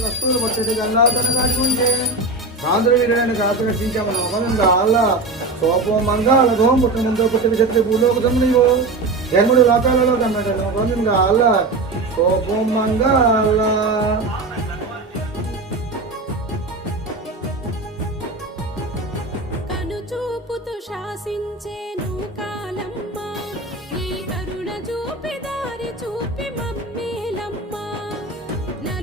వస్తువులు పట్టేది గల్లాతన కాచుకుంటే ఆంధ్ర వీరైన కాతగా శ్రీకామల మనంగా అల్లా కోపం మంగాళ గోం పుట్టిన ముందు పుట్టిన చెట్లు భూలోకం నీవు ఎన్ముడు లోకాలలో కన్నాడు మనంగా అల్లా కోపం మంగాళ కనుచూపుతూ శాసించేను కాలమ్మ ఈ కరుణ చూపిద